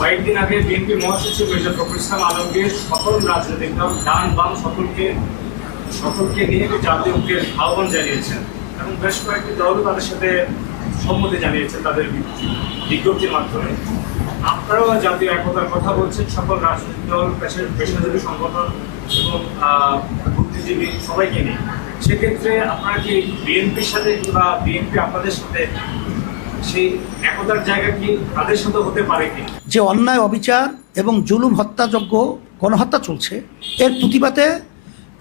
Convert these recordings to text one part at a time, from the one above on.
কয়েকদিন আগে বিএনপি মহাসচিব মির্জা ফখরুল ইসলাম আলমগীর সকল রাজনৈতিক দল ডান বাম সকলকে নিয়ে একটি জাতীয় ঐক্যের আহ্বান জানিয়েছেন এবং বেশ কয়েকটি দলও তাদের সাথে সম্মতি জানিয়েছেন তাদের বিজ্ঞপ্তির মাধ্যমে। আপনারাও জাতীয় একতার কথা বলছেন, সকল রাজনৈতিক দল, পেশাজীবী সংগঠন এবং বুদ্ধিজীবী সবাইকে নিয়ে। সেক্ষেত্রে আপনারা কি বিএনপির সাথে কিংবা বিএনপি আপনাদের সাথে সেই একতার জায়গা কি তাদের সাথে হতে পারে কি? যে অন্যায় অবিচার এবং জুলুম হত্যাযোগ্য গণহত্যা চলছে, এর প্রতিবাদে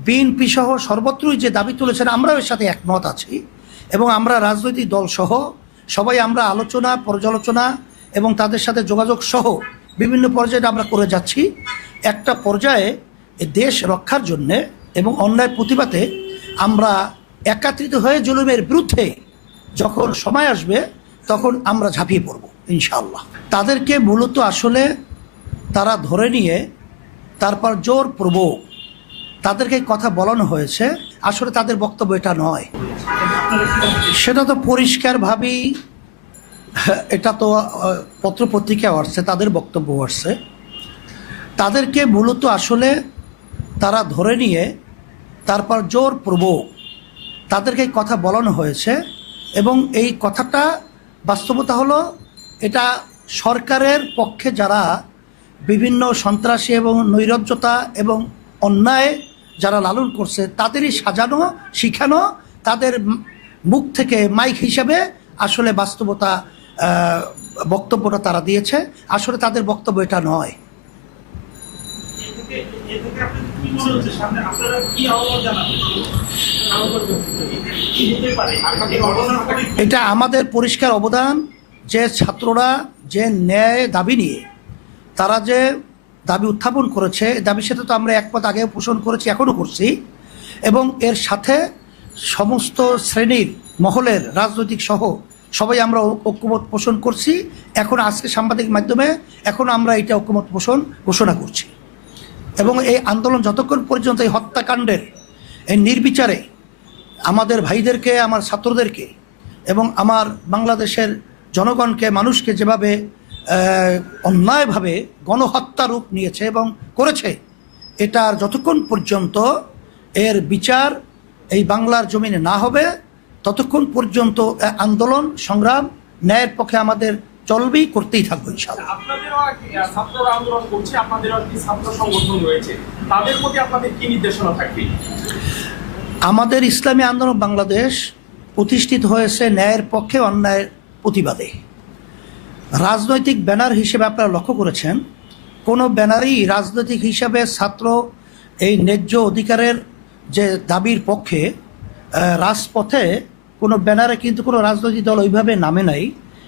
বিএনপি সহ সর্বত্রই যে দাবি তুলেছেন আমরাও এর সাথে একমত আছি এবং আমরা রাজনৈতিক দল সহ সবাই আমরা আলোচনা পর্যালোচনা এবং তাদের সাথে যোগাযোগ সহ বিভিন্ন পর্যায়ে আমরা করে যাচ্ছি। একটা পর্যায়ে দেশ রক্ষার জন্যে এবং অন্যায় প্রতিবাদে আমরা একত্রিত হয়ে জুলুমের বিরুদ্ধে যখন সময় আসবে তখন আমরা ঝাঁপিয়ে পড়ব ইনশাআল্লাহ। তাদেরকে মূলত আসলে তারা ধরে নিয়ে তারপর জোরপূর্বক তাদেরকে কথা বলানো হয়েছে, আসলে তাদের বক্তব্য এটা নয়। সেটা তো পরিষ্কারভাবেই, এটা তো পত্রপত্রিকায় আসছে, তাদের বক্তব্য আসছে। তাদেরকে মূলত আসলে তারা ধরে নিয়ে তারপর জোরপূর্বক তাদেরকে কথা বলানো হয়েছে এবং এই কথাটা বাস্তবতা হলো এটা সরকারের পক্ষে যারা বিভিন্ন সন্ত্রাসী এবং নৈরাজ্যতা এবং অন্যায় যারা লালন করছে তাদেরই সাজানো শিখানো, তাদের মুখ থেকে মাইক হিসেবে আসলে বাস্তবতা বক্তব্যটা তারা দিয়েছে, আসলে তাদের বক্তব্য এটা নয়। এটা আমাদের পরিষ্কার অবদান যে ছাত্ররা যে ন্যায় দাবি নিয়ে তারা যে দাবি উত্থাপন করেছে, দাবির সাথে তো আমরা একমত আগেও পোষণ করেছি, এখনও করছি এবং এর সাথে সমস্ত শ্রেণীর মহলের রাজনৈতিক সহ সবাই আমরা ঐক্যমত পোষণ করছি। এখন আজকে সাংবাদিক মাধ্যমে এখন আমরা এটা ঐক্যমত পোষণ ঘোষণা করছি এবং এই আন্দোলন যতক্ষণ পর্যন্ত এই হত্যাকাণ্ডের এই নির্বিচারে আমাদের ভাইদেরকে, আমার ছাত্রদেরকে এবং আমার বাংলাদেশের জনগণকে, মানুষকে যেভাবে অন্যায়ভাবে গণহত্যা রূপ নিয়েছে এবং করেছে, এটার যতক্ষণ পর্যন্ত এর বিচার এই বাংলার জমিনে না হবে ততক্ষণ পর্যন্ত আন্দোলন সংগ্রাম ন্যায়ের পক্ষে আমাদের চলবেই, করতেই থাকবো ইনশাআল্লাহ। আপনাদেরও ছাত্ররা আন্দোলন করছে, আপনাদেরও একটি ছাত্র সংগঠন রয়েছে, তাদের প্রতি আপনাদের কি নির্দেশনা থাকবে? আমাদের ইসলামী আন্দোলন বাংলাদেশ প্রতিষ্ঠিত হয়েছে ন্যায়ের পক্ষে অন্যায়ের প্রতিবাদে। রাজনৈতিক ব্যানার হিসেবে আপনারা লক্ষ্য করেছেন কোনো ব্যানারই রাজনৈতিক হিসাবে ছাত্র এই ন্যায্য অধিকারের যে দাবির পক্ষে রাজপথে কোনো ব্যানারে কিন্তু কোনো রাজনৈতিক দল ওইভাবে নামে নাই,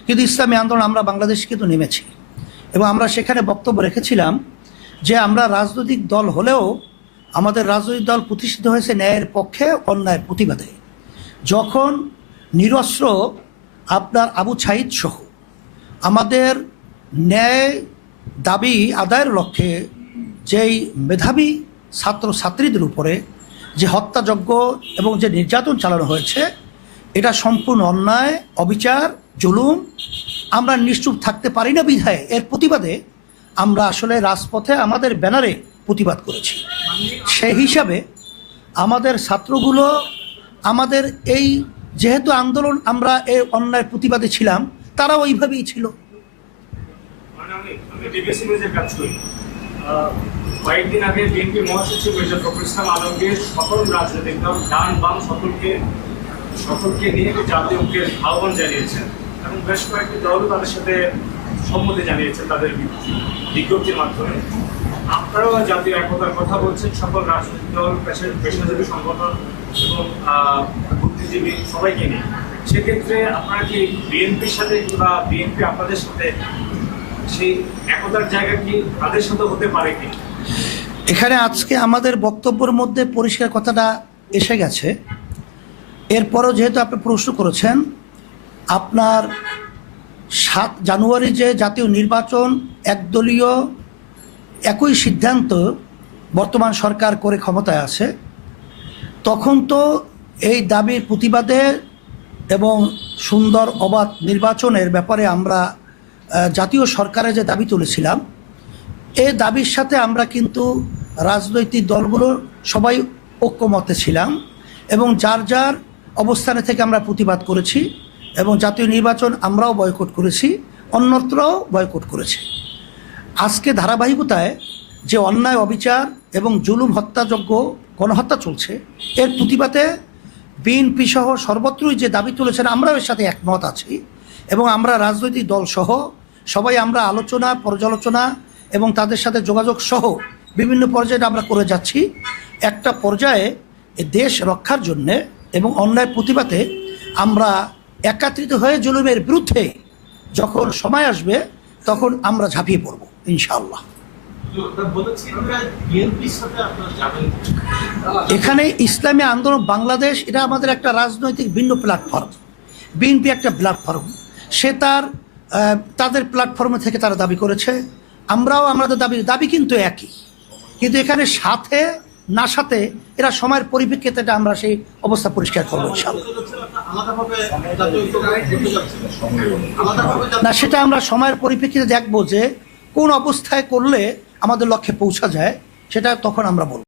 কিন্তু ইসলামী আন্দোলন আমরা বাংলাদেশে কিন্তু নেমেছি এবং আমরা সেখানে বক্তব্য রেখেছিলাম যে আমরা রাজনৈতিক দল হলেও আমাদের রাজনৈতিক দল প্রতিষ্ঠিত হয়েছে ন্যায়ের পক্ষে অন্যায়ের প্রতিবাদে। যখন নিরস্ত্র আপনার আবু ছাইদ সহ আমাদের ন্যায় দাবি আদায়ের লক্ষ্যে যেই মেধাবী ছাত্র ছাত্রীদের উপরে যে হত্যাযজ্ঞ এবং যে নির্যাতন চালানো হয়েছে, এটা সম্পূর্ণ অন্যায়, অবিচার, জুলুম। আমরা নিশ্চুপ থাকতে পারি না বিধায় এর প্রতিবাদে আমরা আসলে রাজপথে আমাদের ব্যানারে প্রতিবাদ করেছি। সেই হিসাবে আমাদের ছাত্রগুলো আমাদের এই যেহেতু আন্দোলন আমরা এই অন্যায়ের প্রতিবাদে ছিলাম, তারা ওইভাবেই ছিল। কয়েকদিন আগে বিএনপি মহাসচিব মির্জা ফখরুল ইসলাম আলমগীর সকল রাজনৈতিক দল ডান বাম সকলকে নিয়ে একটি জাতীয় ঐক্যের আহ্বান জানিয়েছেন এবং বেশ কয়েকটি দলও তাদের সাথে সম্মতি জানিয়েছেন তাদের বিজ্ঞপ্তির মাধ্যমে। আপনারাও জাতীয় একতার কথা বলছেন, সকল রাজনৈতিক দল, পেশাজীবী সংগঠন এবং বুদ্ধিজীবী সবাইকে নিয়ে। সেক্ষেত্রে আপনারা কি বিএনপির সাথে কিংবা বিএনপি আপনাদের সাথে সেই একতার জায়গা কি তাদের সাথে হতে পারে কি? এখানে আজকে আমাদের বক্তব্যের মধ্যে পরিষ্কার কথাটা এসে গেছে। এরপরও যেহেতু আপনি প্রশ্ন করেছেন, আপনার 7 জানুয়ারি যে জাতীয় নির্বাচন একদলীয় একই সিদ্ধান্ত বর্তমান সরকার করে ক্ষমতায় আছে, তখন তো এই দাবির প্রতিবাদে এবং সুন্দর অবাধ নির্বাচনের ব্যাপারে আমরা জাতীয় সরকারের যে দাবি তুলেছিলাম, এই দাবির সাথে আমরা কিন্তু রাজনৈতিক দলগুলো সবাই ঐক্যমতে ছিলাম এবং যার যার অবস্থানে থেকে আমরা প্রতিবাদ করেছি এবং জাতীয় নির্বাচন আমরাও বয়কট করেছি, অন্যত্রও বয়কট করেছি। আজকে ধারাবাহিকতায় যে অন্যায়, অবিচার এবং জুলুম, হত্যাযজ্ঞ, গণহত্যা চলছে, এর প্রতিবাদে বিএনপি সহ সর্বত্রই যে দাবি তুলেছেন আমরাও এর সাথে একমত আছি এবং আমরা রাজনৈতিক দল সহ সবাই আমরা আলোচনা, পর্যালোচনা এবং তাদের সাথে যোগাযোগ সহ বিভিন্ন পর্যায়ে আমরা করে যাচ্ছি। একটা পর্যায়ে দেশ রক্ষার জন্যে এবং অন্যায় প্রতিবাদে আমরা একাত্রিত হয়ে জুলুমের বিরুদ্ধে যখন সময় আসবে তখন আমরা ঝাঁপিয়ে পড়ব ইনশাআল্লাহ। এখানে ইসলামী আন্দোলন বাংলাদেশ এটা আমাদের একটা রাজনৈতিক ভিন্ন প্ল্যাটফর্ম। বিএনপি একটা প্ল্যাটফর্ম, সে তাদের প্ল্যাটফর্মে থেকে তারা দাবি করেছে, আমরাও আমাদের দাবি কিন্তু একই, কিন্তু এখানে সাথে না সাথে এরা সময়ের পরিপ্রেক্ষিতে এটা আমরা সেই অবস্থা পরিষ্কার করবো ইনশাআল্লাহ। না, সেটা আমরা সময়ের পরিপ্রেক্ষিতে দেখবো যে কোন অবস্থায় করলে আমাদের লক্ষ্যে পৌঁছা যায়, সেটা তখন আমরা বলব।